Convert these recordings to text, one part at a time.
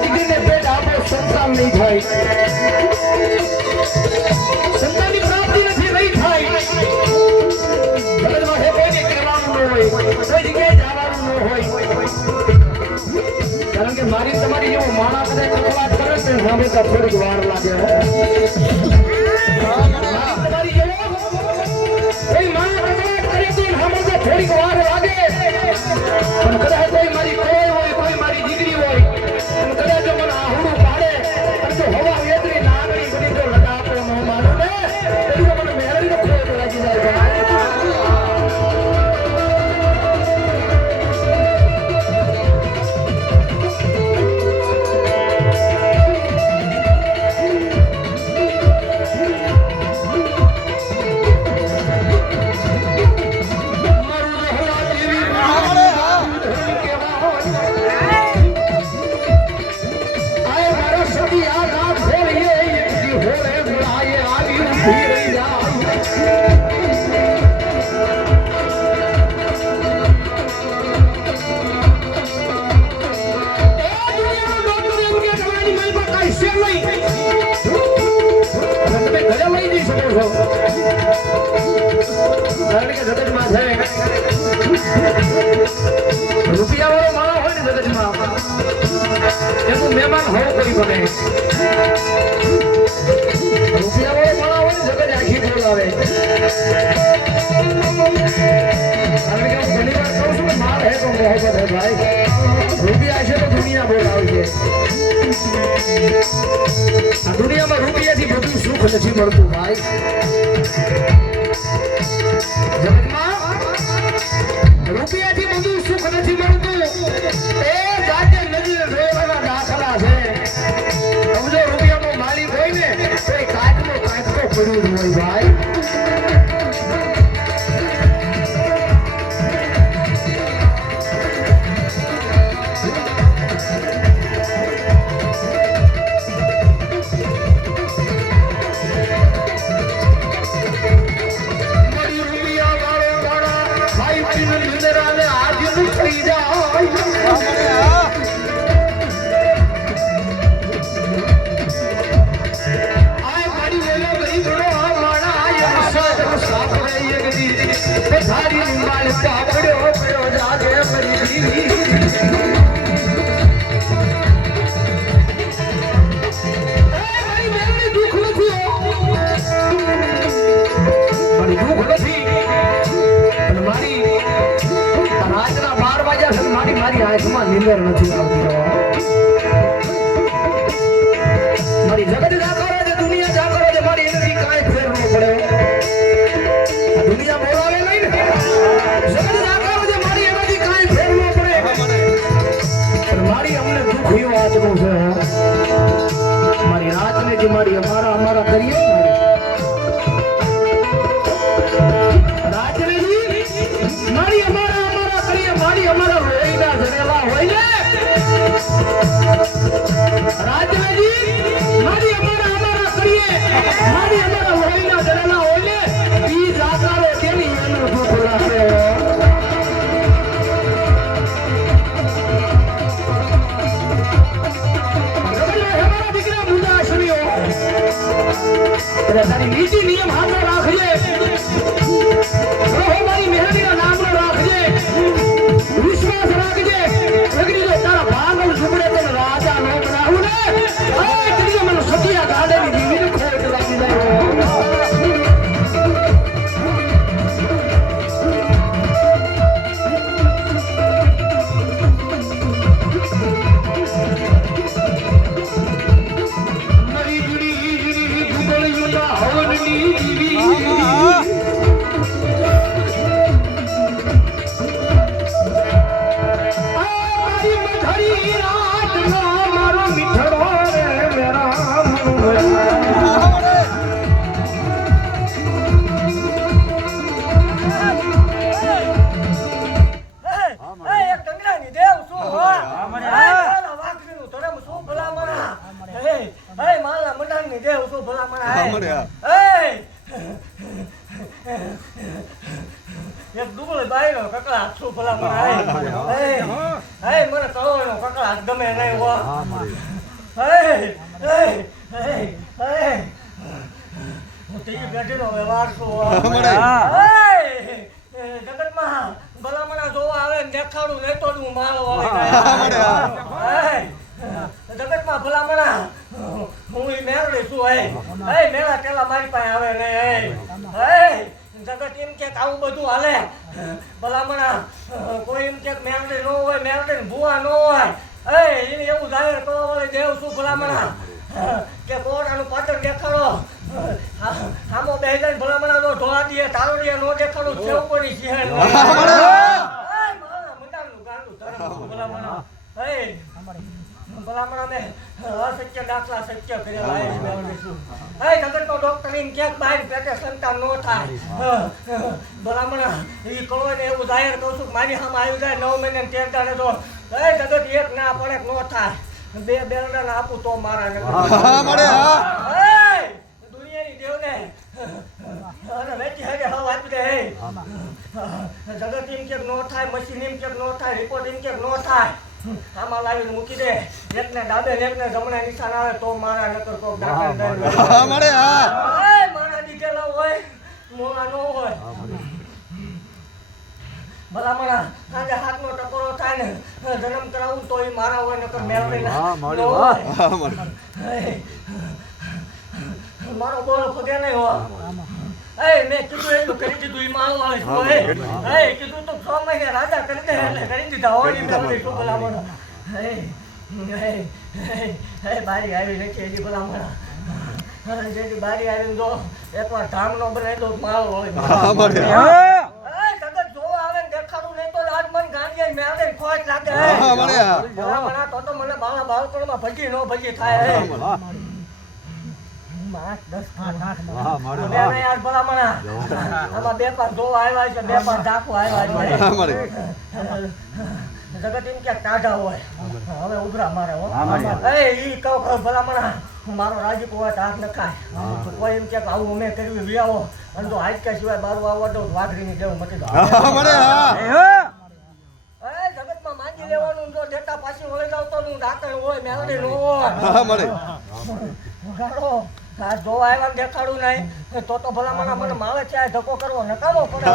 દીકરીને પેટ આપો સંતાન નહીં થાય, સંતાનની પ્રાપ્તિ નથી નહીં થાય. જગતમાં હે કોઈને કહેવાનું ન હોય, કોઈ જગ્યાએ જવાનું ન હોય. કારણ કે મારી તમારી જેવો માણસ કદાચ કકવાટ કરે ને સામે તો થોડીક વાર લાગે. તમારી જેવો કોઈ માણસ કકવાટ કરે તો સામે તો થોડીક વાર લાગે. પણ કદાચ કોઈ મારી કોઈ હોય, કોઈ મારી દીકરી હોય અને કદાચ મને આહુડું પાડે અને જો હવા વેતરી નાગણી બની જો લગાપો ન માનું ને તો મને મેળવીને ખોટ લાગી જાય. રૂપિયા વાળો માણસ હોય ને જગતમાં એનું મહેમાન હોવું કરી બને. રૂપિયા વાળો માણસ હોય ને જગત આખી બોલાવે. કારણ કે હું ઘણી વાર કહું છું કે માલ હે તો મોહબ્બત હે ભાઈ. રૂપિયા છે તો દુનિયા બોલાવશે. આ દુનિયામાં રૂપિયાથી બધું સુખ નથી મળતું ભાઈ. રૂપિયાથી બધું સુખ નથી મળતું. એ જાતે નજરે જોવાના દાખલા છે. સમજો રૂપિયાનો માલિક હોય ને તો એ કાચનો કાચકો પડ્યું હોય ભાઈ. નીંદર નથી આવતી. મારી જગત જાગરો છે, દુનિયા જાગરો છે, મારી એનાથી કાંઈ ફેર ન પડે. આ દુનિયા બોલાવે નહીં ને, જગત જાગરો છે, મારી એનાથી કાંઈ ફેર ન પડે. પણ મારી અમને દુઃખ એ વાતનું છે. મારી રાતને જે મારી અમારા કરીએ રાતને મારી અમારા કરીએ, મારી અમારા રોઈના જરેલા હોય ને રાજજી, મારી અમારા કરીએ, મારી અમારા રોઈના જરેલા હોય ને ઈ જાકારો કેની એનું દુઃખ લાગે. દીકરા મુદ્દા આશ્રમીઓ તારી નીતિ નિયમ હાથો રાખજે. મારી મહેરબાની નામનો રાખજે, વિશ્વાસ રાખજે. તારા ભાગલ સુબડે તને રાજા નો બનાવું ને મને સતિયા ગાડેની દીવીને ખોટ લાગી જાય. મારી જુડી દુબળીના હવનની દીવી એક દુબળે બાયનો કકડા આછું ભલા મને હાથ ગમે નહીં હો હું ત્રીજી પેઢીનો વ્યવહાર છું જગતમાં ભલામણા જોવા આવે ને દેખાડું નહીં તો હું માલ જગતમાં ભલામણા હું ઈ મેળવી છું મેળા પેલા મારી પાસે આવે નહીં જગત એમ કે આવું બધું હાલે ભલામણા કોઈ એમ કે મેળવી ન હોય મેળવી ને ભૂવા ન હોય એને એવું જાહેર કરવા વાળે દેવ શું ભલામણા કે કોરાનું પાત્ર દેખાડો આમો બે જાય ભલામણા નો ઢોળા દે તારોડિયા નો દેખાડો સેવ કોની સિંહણ મુંડાનું ગાંડું ધરમ ભલામણા ભલામણા ને અસત્ય દાખલા સત્ય કરેલા જગતનો ડોક્ટર એમ ક્યાંક બહાર પેટે સંતાન નો થાય ભલામણા એ કળો ને એવું જાહેર કહું છું મારી સામે આવી જાય 9 મહિને 13 દાડે તો જગત એક ના પડે નો થાય બે બેરડા આપું તો મારા દુનિયાની દેવને અને વેચી હેડે હવ આપી દે જગત એમ કે નો થાય મશીન એમ કે નો થાય રિપોર્ટ એમ કે નો થાય આમાં લાવીને મૂકી દે એકને ડાબે એકને જમણે નિશાન આવે તો મારા નકર કોક મારા દીધેલા હોય મોળા નો હોય ભલામણા સાંજે હાથનો ટકોરો થાય ને જન્મ કરાવું તો એ મારા હોય નકર મેળવી મારો બોલો ફગે નહીં હો મેં કીધું એટલું કરી દીધું એ માલ વાળી કીધું તો 6 મહિને રાજા કરી દે એટલે કરી દીધા હોય મેળવી શું ભલામણા બારી આવી નથી એની ભલામણા જેથી બારી આવીને જો એકવાર ધામ નો બનાવી દો માલ વાળી મને બાળા બાળકોમાં ભજી નો ભજી થાય આમાં બે પાસ જોવા આવ્યા છે બે પાસ ઢાંકવા આવ્યા જગત એમ ક્યાંક ટાઢા હોય હવે ઉભરા મારે ઈ કહું ભલામણા મારો રાજીપ હોય તો હાથ નખાય કોઈ એમ ક્યાંક આવું અમે કર્યું વિયાવો અને તો હાજકા સિવાય બારું આવડો વાઘરીની જેવું મટી દો જગતમાં માંગી લેવાનું જો ડેટા પાછી વળી જાવ તો હું ડાકણ હોય મેલડી નો હોય જોવા આવ્યા દેખાડું નહીં તો ભલામણા મને માવે છે ધક્કો કરવો નકામો પડે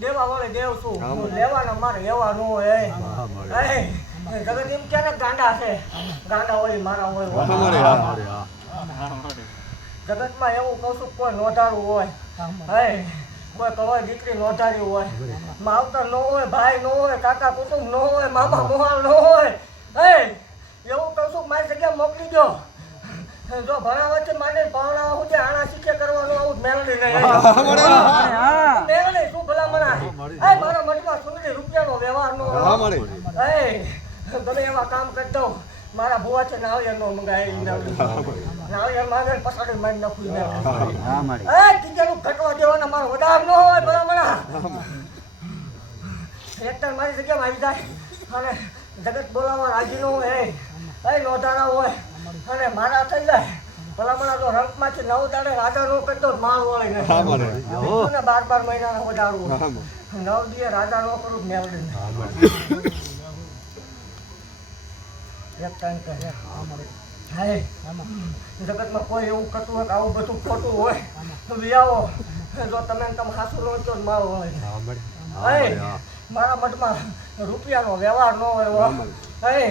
દેવા વળે દેવ છું હું લેવાના મારે લેવા ન હોય જગત એમ ક્યારે ગાંડા છે ગાંડા હોય મારા હોય જગતમાં એવું કહું છું કોઈ નોંધારું હોય કોઈ કવાય દીકરી નોંધારી હોય માવતર ન હોય ભાઈ ન હોય કાકા કુટુંબ ન હોય મામા મોહાલ ન હોય એવું કહું છું મારી જગ્યા મોકલી દો જો ભણાવવાથી માંડીને પાવડાવા સુધી આણા શીખે કરવાનું આવું મેળવી નહીં મેળવી શું ભલા મના મારા મઠમાં સુંદરી રૂપિયાનો વ્યવહાર નો ગમે એવા કામ કરી દઉં મારા ભુવા છે નાળિયેર નો મંગાવી નાળિયેર માંગે પસાડી મારી નાખું ટીચરનું ઘટવા દેવાના મારો વધાર ન હોય ભલા મના એકટર મારી જગ્યામાં આવી જાય અને જગત બોલાવવા રાજી ન હોય નોંધારા હોય અને મારા થઈ જાય ભલામણા તો રંગમાંથી 9 દાડે રાજા નો કરતો માળ વળે ને 12 મહિનાનો વધારવું 9 દિવસ રાજા નો કરું મેળવી એક ટાઈમ કહે જગતમાં કોઈ એવું કરતું હોય કે આવું બધું ખોટું હોય તો આવો જો તમે હાસુ નો તો માળ વળે મારા મઠમાં રૂપિયાનો વ્યવહાર ન હોય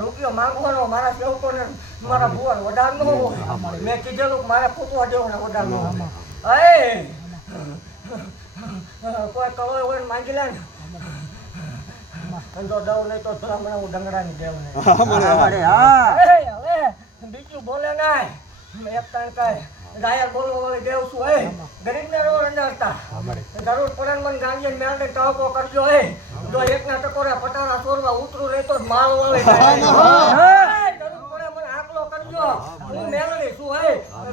રૂપિયો માંગવાનો મારા સેવકોને મારા ભુવાનો વધાર ન હોય મેં કીધેલું મારે ફૂટવા દેવાનો વધાર ન હોય કોઈ કળોય હોય ને માંગી લે ને જો દઉં નહીં તો ભલામણા હું ડંગરાની દેવ ને હવે બીજું બોલે નાય એક ત્રણ કહે ગાયર બોલવા વાળી દેવ છું ગરીબ ને રો રંજાડતા જરૂર પડે મને ગાંધી મેળને ટકો કરજો જો એકના ટકોરા પટારા સોરવા ઉતરું નહીં તો માળ વળે જરૂર પડે મને આકલો કરજો હું મેળવી છું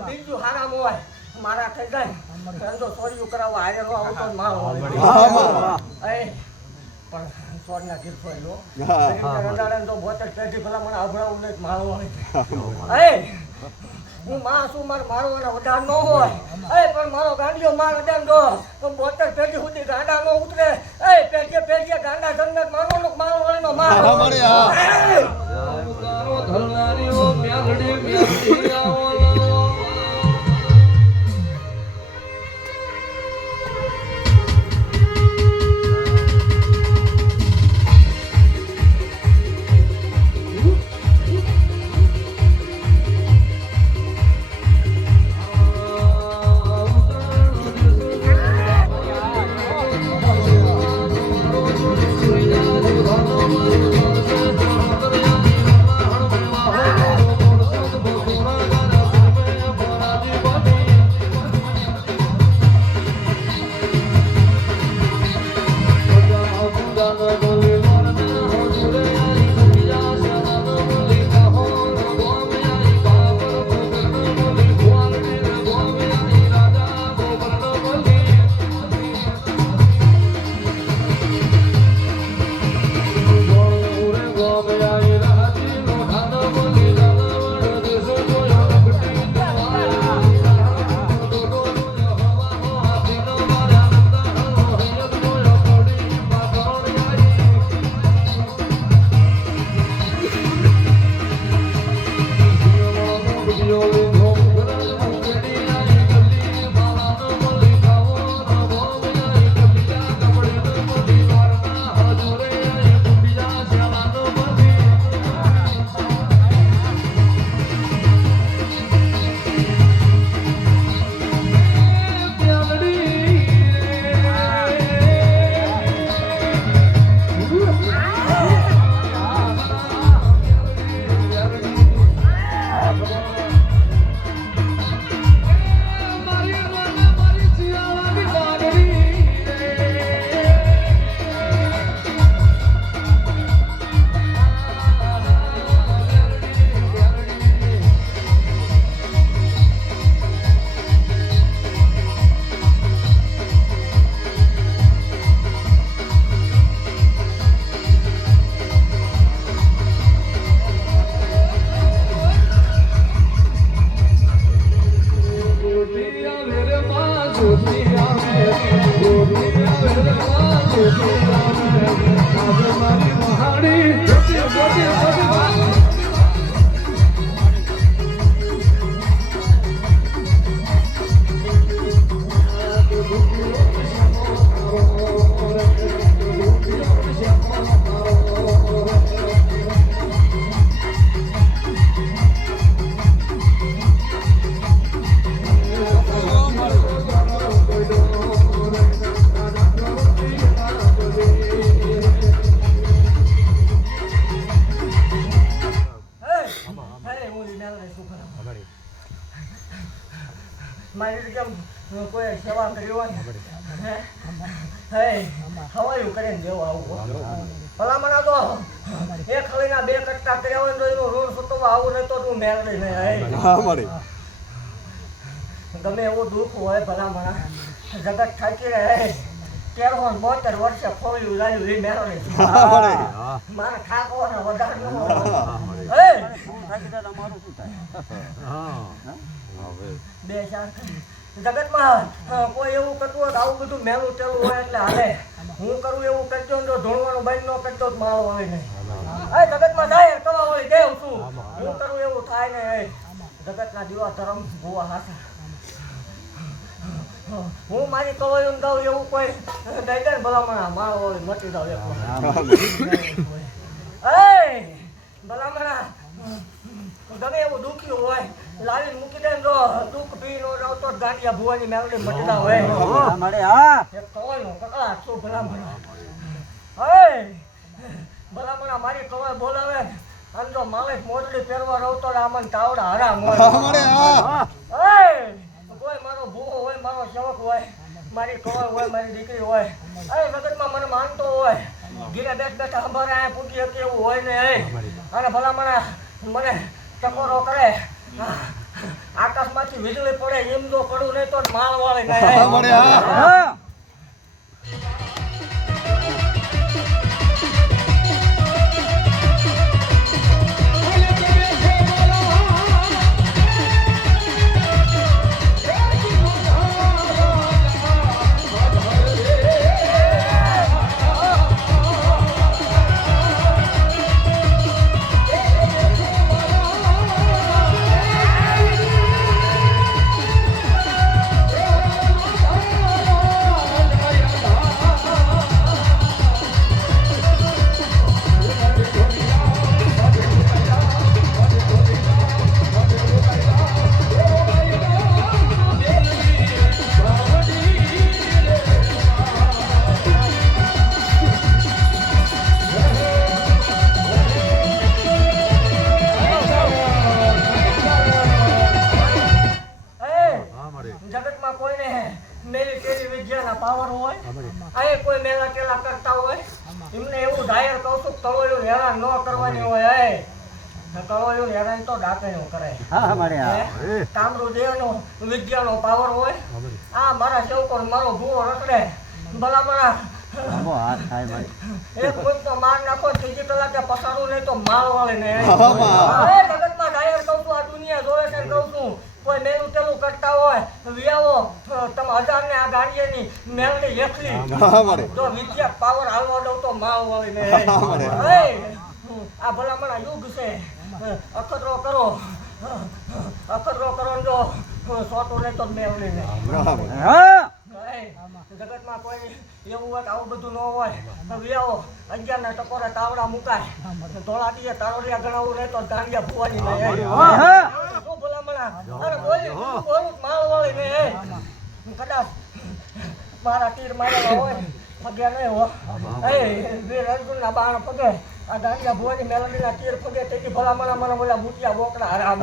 બીજું હારામ હોય મારા થઈ જાય જો સોરિયું કરાવવા હારે નો આવતો માળ વળે પણ સોરના ગીત હોય લો રંજાડે તો 72 પેઢી ભલા મને અભડાવું નહીં માળ વળે હું મારું મારવાના વધાર ન હોય પણ મારો ગાંડીઓ માર અડામ દો તો 72 પેઢી સુધી ગાંડા નો ઉતરે પેઢીએ ગાંડા જંગત મારવાનો માર વળનો માર ધરનારીઓ મેલડી મેલડી આવો મારી કેમ કોઈ સેવા કરી હોય હે હે હવાયું કરીને જેવું આવું ભલામણા તો એક હળીના 2 કટકા કર્યા હોય તો એનું ઋણ સૂકવવા આવું નહીં તો તું મેળવી નહીં ગમે એવું દુઃખ હોય ભલામણા જગત થાકી રહે 1372 વર્ષે ખોલ્યું લાવ્યું એ મેળવી મારા ઠાકોરને વધારે બે ચાર જગતમાં કોઈ એવું કરતું હોય આવું બધું મેલું તેલું હોય એટલે હાલે હું કરું એવું કરજો ને જો ધોણવાનું બંધ ન કરતો જ માળો આવે નહીં જગતમાં જાય કરવા વળી દેવ છું હું કરું એવું થાય ને જગતના દીવા ધરમ ભૂવા હાથે હું મારી કવાયું ગાઉં એવું કોઈ દઈ દે ને ભલામણા માળો હોય મટી જાવ ભલામણા ગમે એવું દુખ્યું હોય લાવીને મૂકી દે તો દુઃખ પી નો આવતો ગાંડિયા ભુવાની મેળવી મટતા હોય એક કવાયનો કકડા શું ભલામણા ભલામણા મારી કવાય બોલાવે અને જો માલિક મોજડી પહેરવા રહતો આમન તાવડા હરામ હોય કોઈ મારો ભૂવો હોય મારો સેવક હોય મારી કવાય હોય મારી દીકરી હોય જગતમાં મને માનતો હોય ઘીરે બેઠા અંબારે આ પૂછી હતી એવું હોય ને અને ભલામણા મને ટકોરો કરે આકાશમાંથી વીજળી પડે એમ જો પડું નહીં તો માળ વાળે જગતમાં કોઈને મેલી તેલી વિદ્યાના પાવર હોય આ કોઈ મેલા તેલા કરતા હોય એમને એવું જાહેર કહું છું કળોયું હેરાન ન કરવાની હોય કળોયું હેરાન તો ડાકણું કરે તામરું દેવનો વિદ્યાનો પાવર હોય આ મારા સેવકો મારો ભૂવો રખડે ભલામણા એક મુદ્દો માર નાખો ત્રીજી કલાકે પસારું નહીં તો માલ વાળે ને જગતમાં જાહેર કહું છું આ દુનિયા જોવે છે કહું છું કોઈ મેલું તેલું કરતા હોય વિયાવો તમે 1000 ને આ ગાડીની મેલની એકલી જો વિદ્યા પાવર હાલવા દઉં તો માલ વાળી ને આ ભલામણા યુગ છે અખતરો કરો ને જો સોટું નહીં તો મેલની ને જગતમાં કોઈ એવું હોય આવું બધું ન હોય તો વિયાવો 11 ના ટકોરે તાવડા મુકાય ધોળા દીએ તારોડિયા ગણાવું નહીં તો દાંડિયા ભુવાની શું ભલામણા અરે બોલું માળ વાળી ને કદાચ મારા તીર મારેલા હોય પગે નહીં હો વીર અર્જુનના બાણ પગે આ દાંડિયા ભુવાની મેલડીના તીર પગે તેથી ભલામણા મને બોલા બુટિયા બોકડા હરામ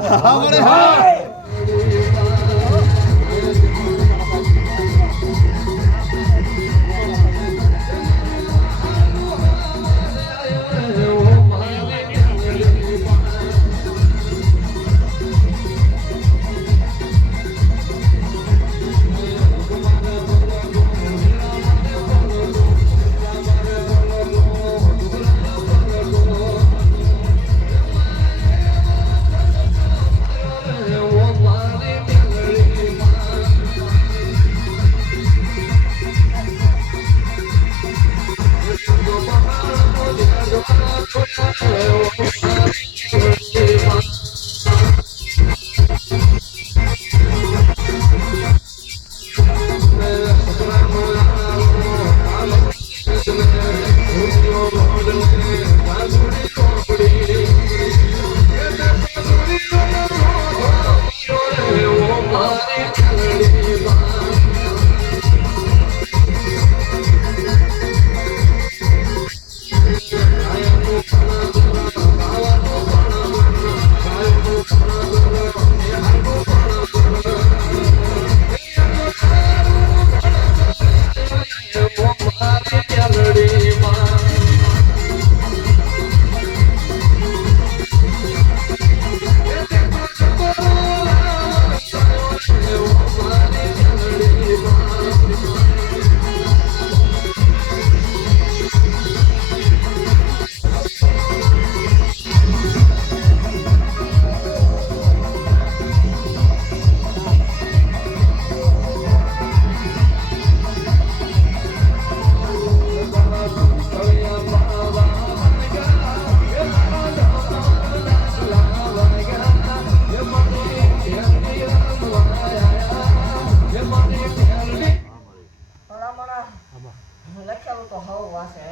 લખેલું તો હવ વાસે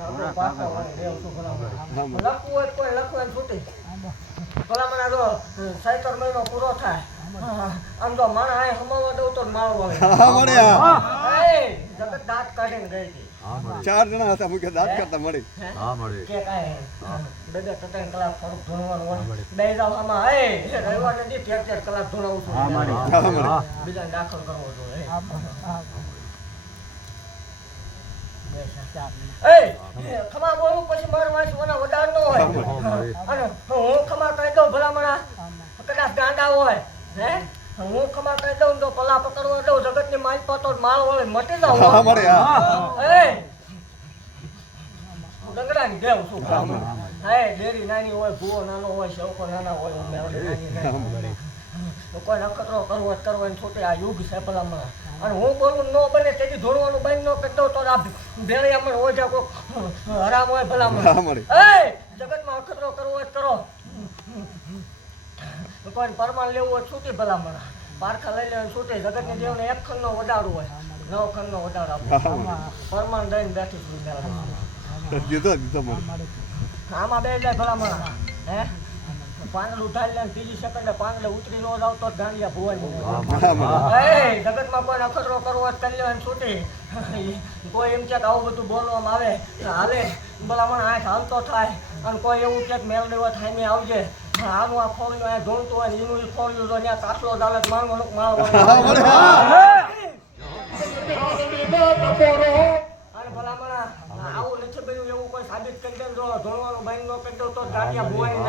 આપણો પાકો હોય દેવ શું ભલામણ લખવું હોય કોઈ લખવું હોય છૂટી ભલામણ આ જો 70 મહિનો પૂરો થાય આમ તો માણા આ હમાવા દઉં તો માળ વળે જગત દાંત કાઢીને ગઈ હતી 4 જણા હતા મુકે દાંત કાઢતા મળી કે કાંઈ બે 3 કલાક થોડુંક ધોણવાનું હોય બે જાવ આમાં રવિવારે દી 4 કલાક ધોણાવું છું બીજાને દાખલ કરવો જોઈએ ખમા બોલું પછી મારું વાંચ મને વધાર ન હોય અને હું ખમા કહી દઉં ભલામણા કદાચ ગાંડા હોય હે હું ખમા કહી દઉં તો પલા પકડવા દઉં જગત ની માલ પાતો માળ વળે મટી જાવ ગંગડાની દેવ શું ડેરી નાની હોય ભૂવો નાનો હોય શેવકો નાના હોય કોઈ નખતરો કરવો છોટે આ યુગ છે ભલામણા અને હું બોલું ન બને તેથી ધોળવાનું બંધ ન કરતો તો આ ભેળિયામાં હોય છે કોઈ હરામ હોય ભલામણ જગતમાં અખતરો કરવો હોય કરો કોઈ પરમાણ લેવું હોય છૂટી ભલામણ પારખા લઈ લેવાનું છૂટી જગતની દેવને 1 ખંડનો વધારો હોય 9 ખંડનો વધારો આપો પરમાણ દઈને બેઠી છું આમાં બે જાય ભલામણ હે પાંદડું ઉઠાડી લે ત્રીજી સેકન્ડે પાંદડે ઉતરી નો જાવ તો ગાંડિયા ભુવાની જગતમાં કોઈ અખતરો કરવો કરી લેવાની છૂટી કોઈ એમ કે આવું બધું બોલવામાં આવે હાલે ભલામણ આંખ હાલતો થાય અને કોઈ એવું કે મેળ લેવા થાય ને આવજે આનું આ ખોલ્યું આ ધોળતું હોય એનું ખોલ્યું તો ત્યાં કાસલો દાલત માંગવાનો માળ અને ભલામણ આવું નથી બન્યું એવું કોઈ સાબિત કરી દે જો ધોળવાનું બંધ ન કરી દો તો ગાંડિયા ભુવાની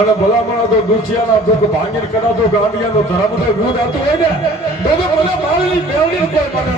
અને ભલામણ તો દુખિયાના દુઃખ ભાંગીને કરાતો ગાંડિયાનો ધર્મ તો વિરોધ આવતો હોય ને તો ભલે મારી મેળવી કોઈ મને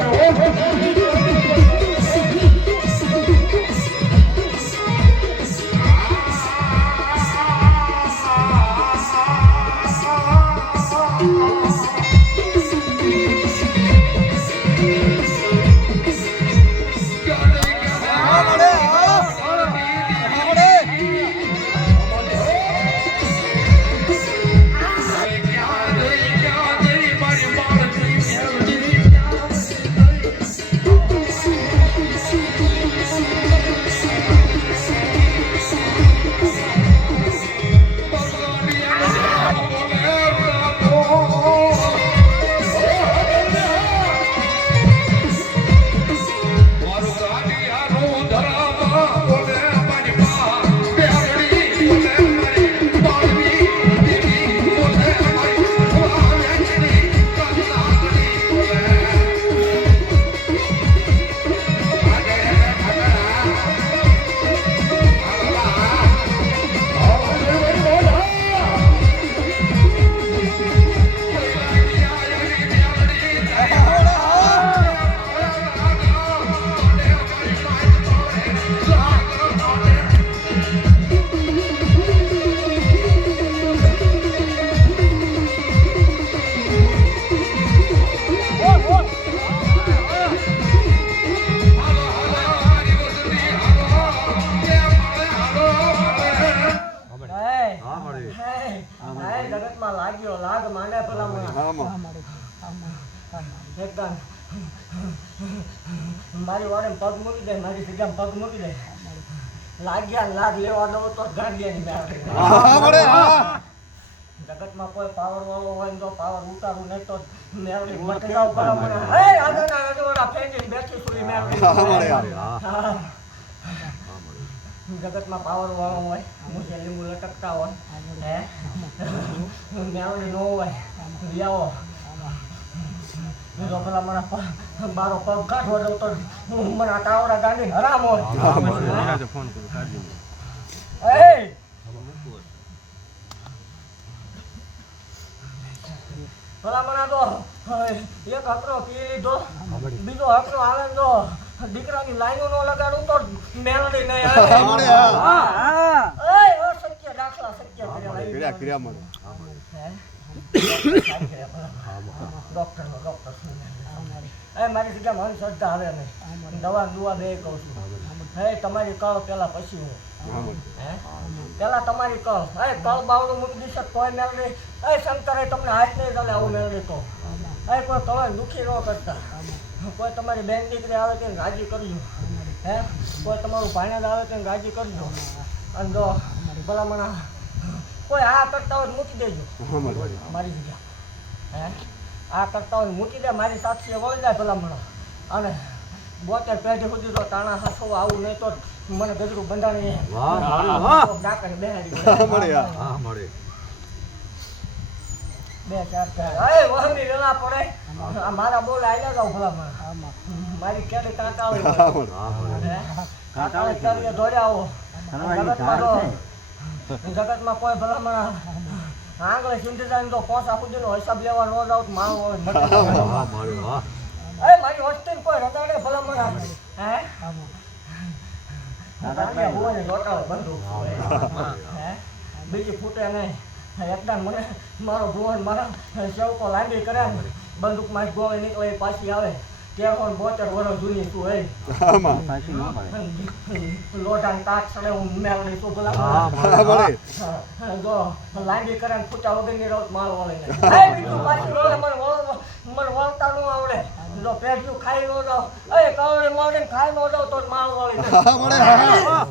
મારી વાડે પગ મૂકી દે મારી જગ્યામાં પગ મૂકી દે લાગ્યા લાગ લેવા દો તો ગાંડિયાની મેળવી. હા મળે હા જગતમાં કોઈ પાવર વાળો હોય ને તો પાવર ઉતારું નહીં તો મેળવી મટી જાવ ભલામણા. હે આગળના રજવાડા ફેંકીને બેઠી સુરી મેળવી. હા મળે હા. જગતમાં પાવર વાળો હોય મુજે લીંબુ લટકતા હોય હે મેળવી ન હોય લિયાવો જો પેલા મને મારો પગ કાઢવો દઉં તો મને આ તાવડા ગાંડી હરામ હોય. એ પેલા મને તો એક હકરો પી લીધો બીજો હકરો આવે ને તો દીકરાની લાઈનો નો લગાડું તો મેલડી નહીં આવે. હા મળે હા એ સત્ય દાખલા સત્ય ક્રિયા ક્રિયા મળે ડોક્ટર એ મારી જગ્યામાં અંધશ્રદ્ધા આવે નહીં. દવા દુવા બે કહું છું. હે તમારી કળ પેલા પછી હું હા મળે હે પેલા તમારી કળ કળ બાવડું મૂકી દીશે કોઈ મેળવી. શંકરે તમને હાથ નહીં ચાલે આવું મેળવી તો કોઈ કળ દુઃખી ન કરતા. કોઈ તમારી બેન દીકરી આવે તેને રાજી કરજો. હે કોઈ તમારું ભાણેજ આવે તેને રાજી કરજો. અને જો ભલામણા કોઈ આ કરતા હોય મૂકી દેજો હા મળે મારી જગ્યા. હે આ કરતા હોય મૂકી દે મારી સાક્ષીએ વળી જાય ભલામણો. અને 72 પેઢી સુધી તો તાણા હાસો આવું નહીં તો મને ગજરું બંધાણી ડાકણ બેહાડી હા મળે હા મળે 2-4 એ વહમી વેલા પડે આ મારા બોલ આયલા જાવ ભલામણ. મારી કેડી કાંટા હા હોય મળે કાંટા ચાલીએ દોડ્યા આવો. જગતમાં કોઈ ભલામણ આંગળે ચીંધી જાય તો 5 સુધીનો હિસાબ લેવા ન જાવ તો મારું હોય મારી વસ્તી કોઈ રદાડે ભલામણ હે બીજી ફૂટે નહીં. એકદમ મને મારો ભુવન મારા સેવકો લાંબી કરે ને બંદૂક માં ગોળી નીકળે પાછી આવે 72 વર્ષ જૂની તું હે લોટાન તાક સડે હું મેળવી તું ભલા જો લાંબી કરે ને ફૂટા વગરની રોટ માલ વળે બીજું પાછી વળે મને વળતા ન આવડે. જો પેટનું ખાઈ ન જાવ કવડે મોડે ખાઈ ન જાવ તો માલ વળે હા મળે હા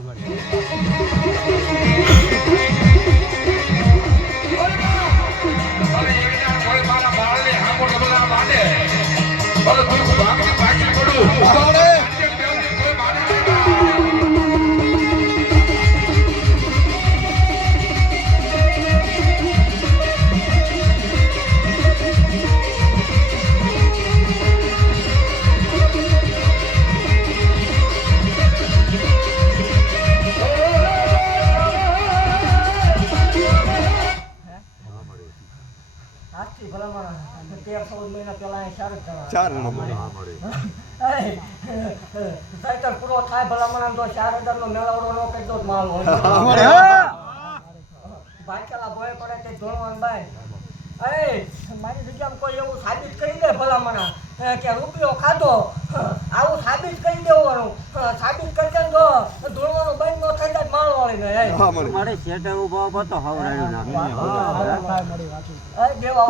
આજથી ભલામણ 13-14 મહિના પહેલા અહીં 4 જણા મળે સાયકલ પૂરો થાય ભલામણ તો 4000 નો મેળાવડો નો કરી દો માલ હોય ભાઈકેલા ભોય પડે તે ધોળવાન બાય. મારી જગ્યામાં કોઈ એવું સાબિત કરી દે ભલામણ કે રૂપિયો ખાધો આવું સાબિત કરી દેવાનું. સાબિત કરી દે તો ધોળવાનું બંધ ન થઈ જાય માલ વાળી હા મળે મારે શેઠ ઉભો હતો હવરાયું ના દેવા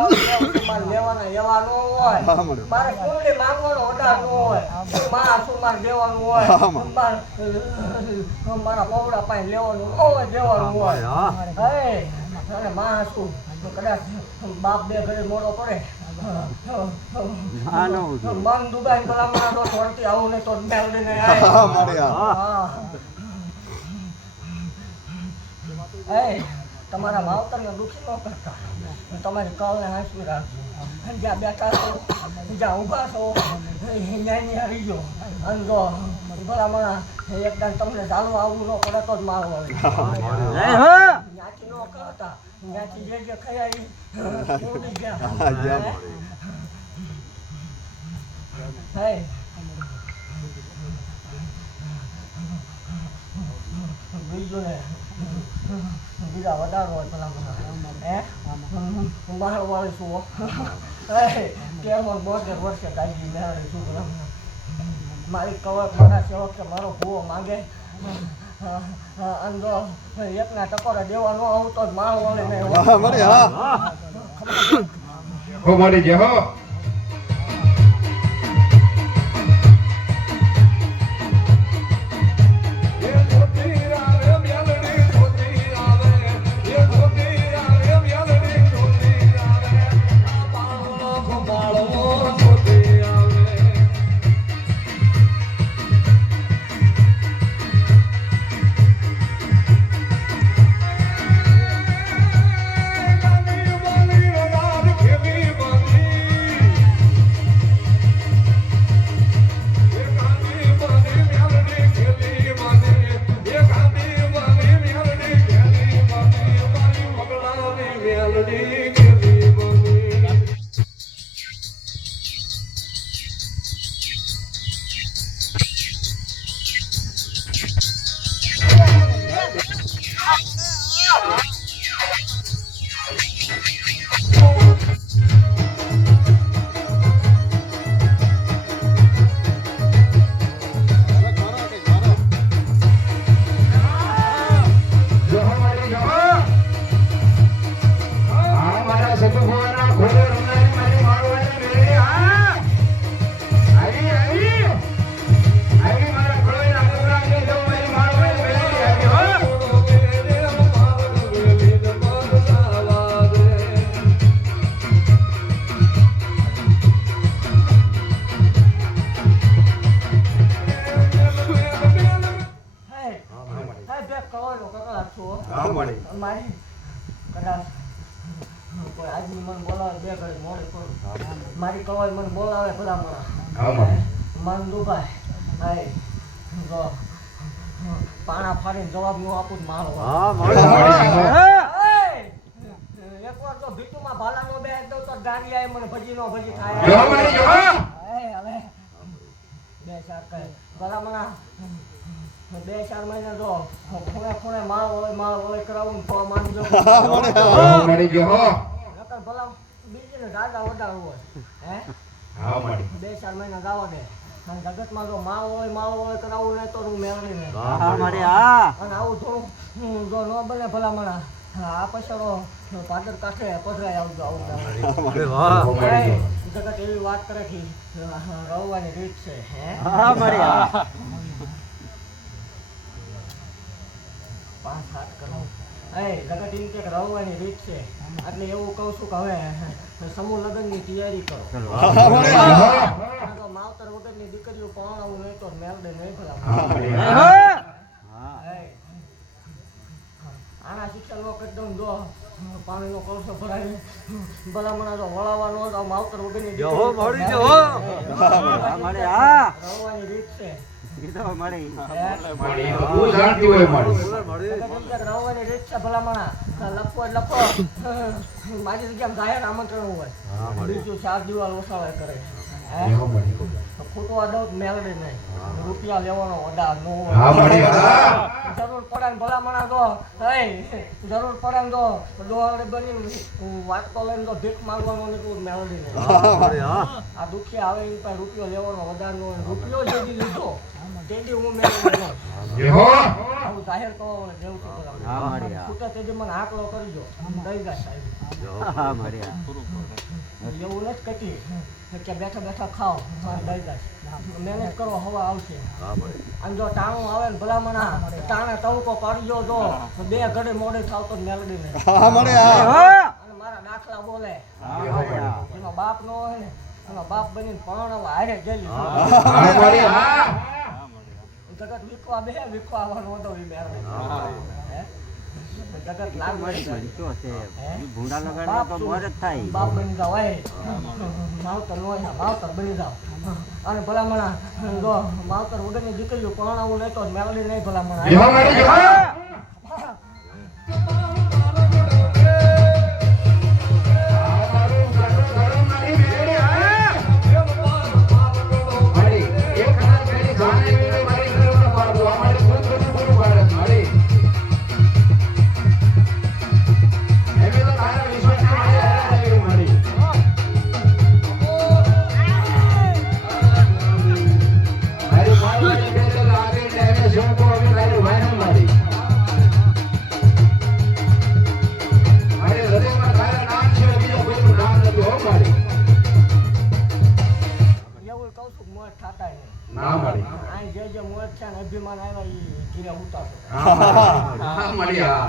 લેવાના એવા ન હોય. હા મળે મારે કુંડલી માંગવાનો ઓર્ડર ન હોય. મારા શું મારે દેવાનું હોય. મારા પવડા પાસે લેવાનું ન હોય દેવાનું હોય. અને માં શું કદાચ બાપ બે ઘરે મોડો પડે મન દુબાઈ ભલામણ તો છોડતી આવું નહીં તો મેળવી નહીં હા મળે તમારા માવતરને દુઃખી ન કરતા. તમારી કળને હાંસવી રાખજો. જ્યાં બેઠા છો જ્યાં ઊભા છો ન્યાય હારી ગયો. અને જો ભલામણ એકદમ તમને ચાલવા આવવું ન પડે તો જ માલ વળે. ત્યાંથી ન કરતા ત્યાંથી જે ખાઈ ઉડી ગયા. હે બીજું ને બીજા વધારો હોય પેલા માર વાળી શું 72 વર્ષે કાઢી મેળવી શું પેલા મારી કવર મારા સેવક કે મારો ભૂવો માંગે અંદો એકના ટકોરે દેવાનો આવતો જ માળ વળે નહીં. હા મળે હા હો મારી જે હો એ મોતી રા હા મળી મારી કદાચ કોઈ આદમી મને બોલાવે બે ઘડી મોડી કરું મારી કવાય મને બોલાવે ભલા હા મળી મન દુભાય હાય જો પાણા ફાડીને જવાબ નું આપું જ મારો હા મળી એકવાર તો ભીતુમાં ભાલાનો બે દઉં તો ગાંડિયાએ મને ભજીનો ભજી થાય જો મળી જો હવે બે ચાર કહે ભલામણા 2-4 મહિના જો ખૂણે ખૂણે માળ હોય કરાવું તો માનજો જો મળી જો નકર ભલા બીજીને દાદા વધારું હોય હે હા મળી 2-4 મહિના જવા દે અને જગતમાં જો માળ હોય કરાવું નહીં તો હું મેળવી નહીં હા મળી હા અને આવું થોડું જો ન બને ભલામણા આ પછાડો પાદર કાંઠે પધરાય આવજો આવું જગત એવી વાત કરે કે રવવાની રીત છે હે હા મળી હા 5 7 કરો જગત એમ કે રવવાની રીત છે એટલે એવું કહું છું કે હવે સમૂહ લગ્નની તૈયારી કરો તો માવતર વગરની દીકરીઓ પરણાવું નહીં તો મેળડે નહીં ભલા આના શિક્ષણ નો કરી દઉં જો પાણીનો કળશો ભરાય ભલામણા જો વળાવવાનો તો માવતર વગરની મળી જો હા મળી હા રવવાની રીત છે કીધો મળી મળી તું જાણતી હોય મળી રવવાની રીત છે ભલામણા લખો લખો મારી જગ્યામાં જાહેર આમંત્રણ હોય બીજું 4 દિવાલ ઓસાવાય કરે જો મળી ખોટું અડોટ મેળવે નહીં રૂપિયા લેવાનો અડા નો હા મળી હા જરૂર પડે ને ભલામણા તો જરૂર પડે ને તો ડોહરે બની વાટકો લઈને તો ભીખ માંગવાનો ને તું મેળવી નહીં આ દુખિયા આવે એની પાસે રૂપિયો લેવાનો વધારનો રૂપિયો જેથી લીધો તેથી હું મેળવી જો આવું જાહેર કરવાનું જેવું છે હા મળી ખૂટે તેથી મને આકલો કરજો દઈ જાય સાહેબ હા મળી એવું નથી કહેતી કે બેઠા બેઠા ખાઓ દઈ જાય મહેનત કરો હવા આવશે અને જો ટાણું આવે ને ભલામણા ટાણે ટવકો પાડજો જો 2 ઘડી મોડે થાવ તો મેલડી ને હા મળી હા અને મારા દાખલા બોલે એનો બાપ નો હોય ને એનો બાપ બનીને પરણવા હારે ગયેલી હા મળી હા જગત વિકવા આવવાનો હતો એ મેળવી જગત લાગ મળી મળી તો છે ભૂંડા લગાડવા તો મોર જ થાય બાપ બની જાવ માવતર નો માવતર બની જાવ અને ભલામણા જો માવતર વગરની દીકરીઓ પરણાવું નહીં તો મેળવી નહીં ભલામણા જો મળી જો એવું કહું છું મોજ થાતા નહીં ના મળી આ જે મોજ છે ને અભિમાન આવ્યા એ ઘીરે ઉતારશો હા મળી હા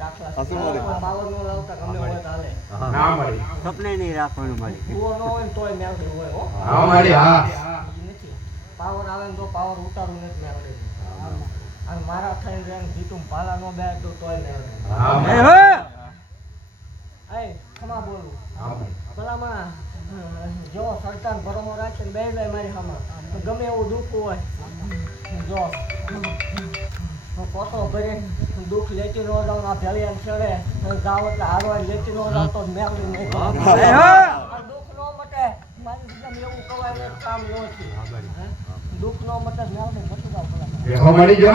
દાખલા હસુ મળે. પાવર નો લાવતા ગમે હોય તો હાલે ના મળી સપને નહીં રાખવાનું મળી કૂવો ન હોય ને તોય મેળવી હોય હો હા મળી હા ઈ નથી પાવર આવે ને તો પાવર ઉતારવું નથી મેળવી અને મારા થઈને રેન જીતું પાલા નો બેગ તો તોય મેળવી હા મળી ખમા બોલું હા મળી ભલામણા જો સરકાર ભરમો રાખીને બે જાય મારી સામે તો ગમે એવું દુઃખ હોય જો પોતો ભરી દુઃખ લેતી ન જાવ ના ભેળિયા છેડે જાવ એટલે હારવા લેતી ન જાવ તો મેળવી નહીં દુઃખ ન મટે મારી જગ્યામાં એવું કવાય કામ ન છે દુઃખ ન મટે મેળવી નથી જાવ ભલા જો મળી જો